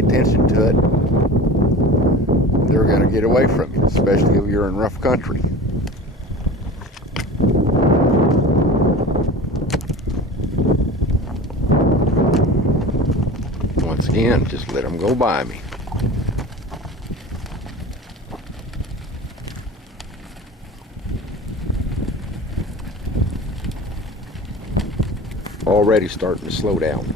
attention to it, they're going to get away from you, especially if you're in rough country. Once again, just let them go by me. Already starting to slow down.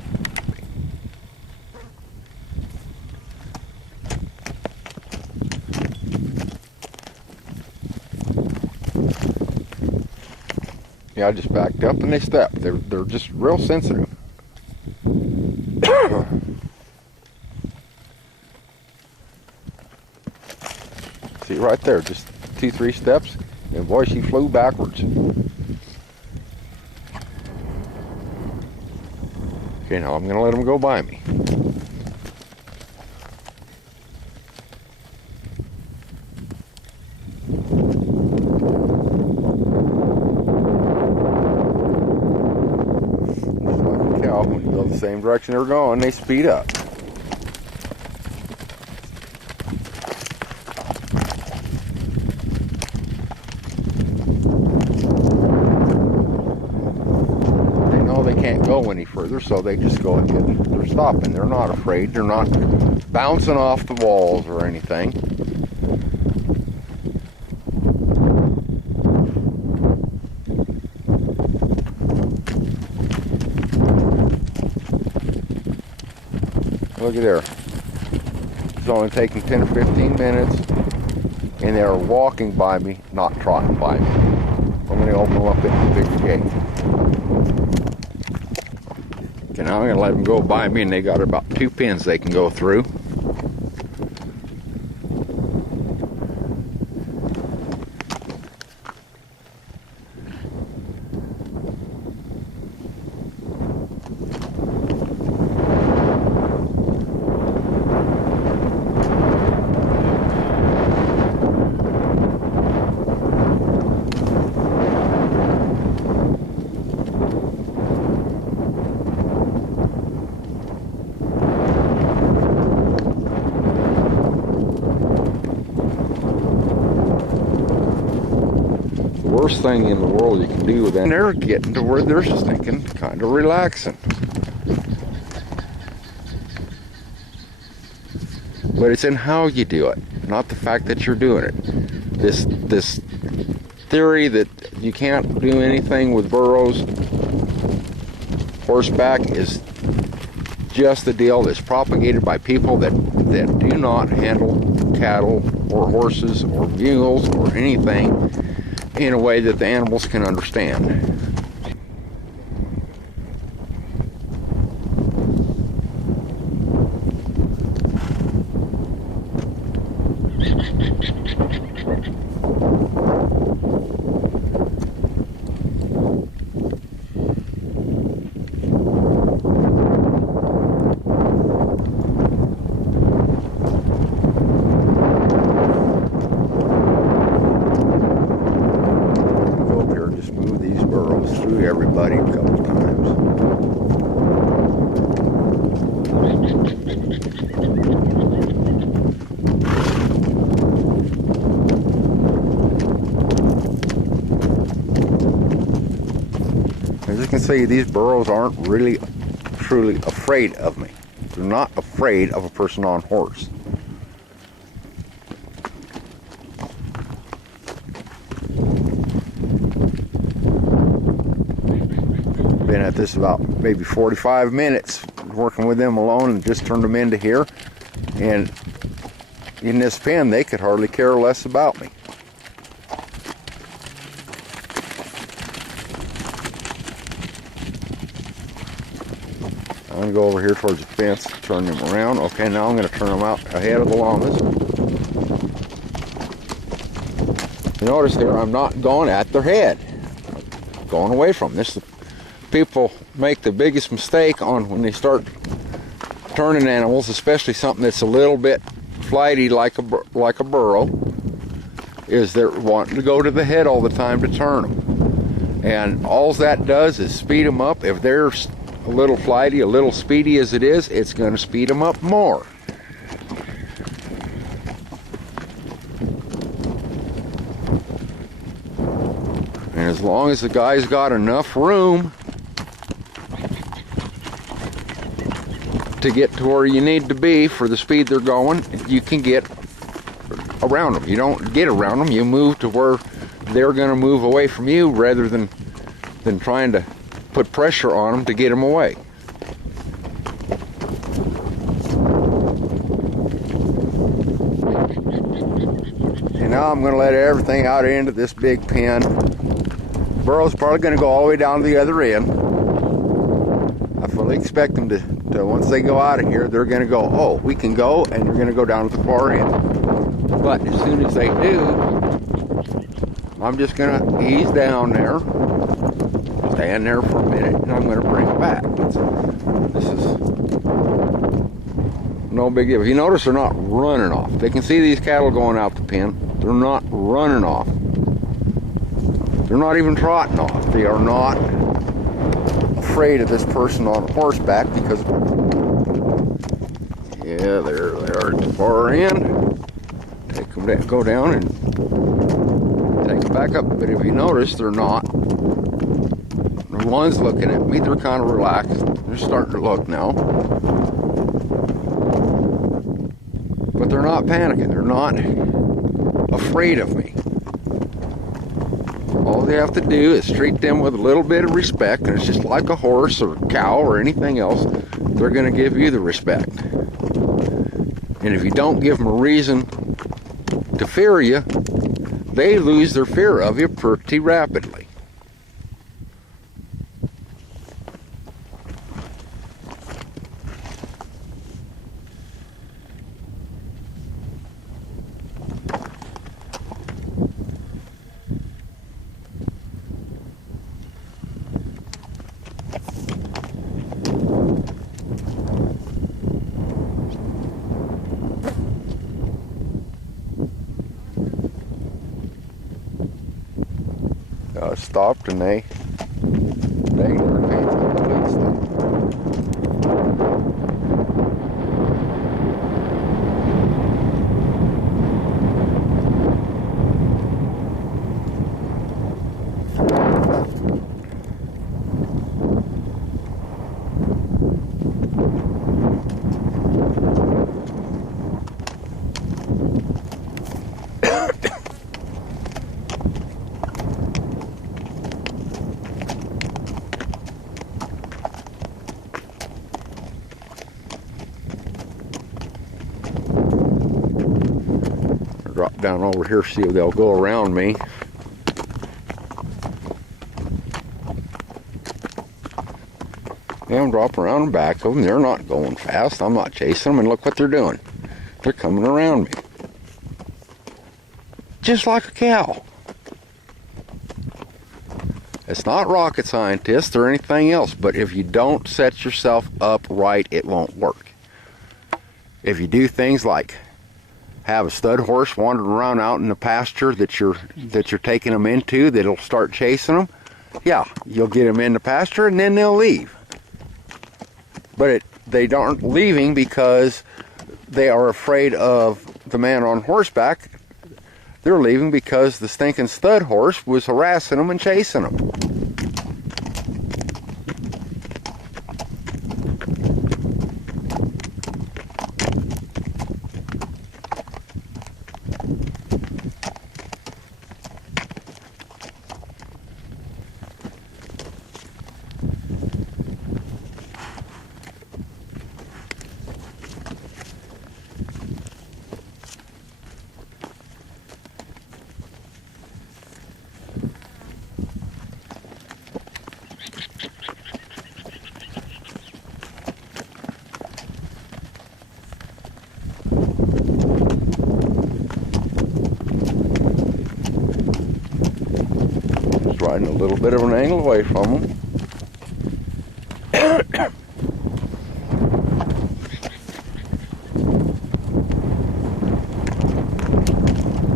Yeah, I just backed up and they stepped. They're just real sensitive. See right there, just 2-3 steps, and boy, she flew backwards. Okay, now I'm gonna let them go by me. When you go the same direction they're going, they speed up. They know they can't go any further, so they just go ahead. They're stopping. They're not afraid. They're not bouncing off the walls or anything. Look at there. It's only taking 10 or 15 minutes, and they're walking by me, not trotting by me. I'm going to open them up at the big gate. Okay, now I'm going to let them go by me, and they got about 2 pins they can go through. Worst thing in the world you can do with them, they're getting to where they're just thinking, kind of relaxing. But it's in how you do it, not the fact that you're doing it. This theory that you can't do anything with burros horseback is just the deal that's propagated by people that do not handle cattle or horses or mules or anything in a way that the animals can understand. Through everybody a couple times. As you can see, these burros aren't really truly afraid of me. They're not afraid of a person on horse. Been at this about maybe 45 minutes working with them alone, and just turned them into here, and in this pen they could hardly care less about me. I'm going to go over here towards the fence, turn them around. Okay, now I'm going to turn them out ahead of the llamas. You notice here I'm not going at their head, I'm going away from them. People make the biggest mistake on when they start turning animals, especially something that's a little bit flighty like a burro, is they're wanting to go to the head all the time to turn them. And all that does is speed them up. If they're a little flighty, a little speedy as it is, it's going to speed them up more. as long as the guy's got enough room to get to where you need to be for the speed they're going, you can get around them. You don't get around them, you move to where they're going to move away from you rather than trying to put pressure on them to get them away. And now I'm going to let everything out into this big pen. Burro's probably going to go all the way down to the other end. I fully expect them to once they go out of here, they're going to go, oh, we can go, and they're going to go down to the far end. But as soon as they do, I'm just going to ease down there, stand there for a minute, and I'm going to bring it back. This is no big deal. If you notice, they're not running off. They can see these cattle going out the pen. They're not running off. They're not even trotting off. They are not afraid of this person on horseback because, yeah, there they are at the far end. Take them down, go down and take them back up. But if you notice, they're not. The ones looking at me, they're kind of relaxed. They're starting to look now. But they're not panicking. They're not afraid of me. All they have to do is treat them with a little bit of respect, and it's just like a horse or a cow or anything else. They're going to give you the respect. And if you don't give them a reason to fear you, they lose their fear of you pretty rapidly. Stopped and they banged their pants completely. Drop down over here, see if they'll go around me. Yeah, I'm dropping around the back of them. They're not going fast. I'm not chasing them, and look what they're doing. They're coming around me. Just like a cow. It's not rocket scientists or anything else, but if you don't set yourself up right, it won't work. If you do things like have a stud horse wandering around out in the pasture that you're taking them into, that'll start chasing them, yeah, you'll get them in the pasture and then they'll leave. But they aren't leaving because they are afraid of the man on horseback. They're leaving because the stinking stud horse was harassing them and chasing them. Riding a little bit of an angle away from them.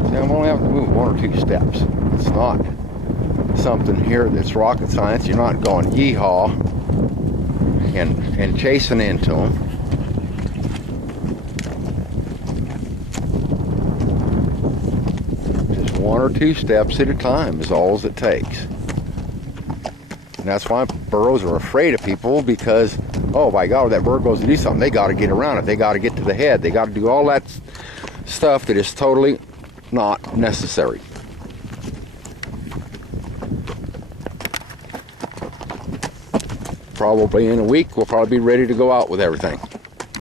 See, I'm only having to move 1 or 2 steps. It's not something here that's rocket science. You're not going yeehaw and chasing into them. Just 1 or 2 steps at a time is all it takes. And that's why burros are afraid of people, because, oh my God, that burro goes to do something, they got to get around it. They got to get to the head. They got to do all that stuff that is totally not necessary. Probably in a week, we'll probably be ready to go out with everything.